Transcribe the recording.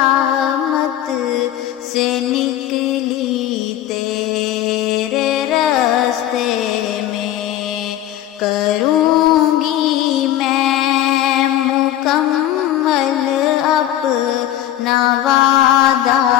رحمت سے نکلی تیرے راستے میں، کروں گی میں مکمل اپنا وعدہ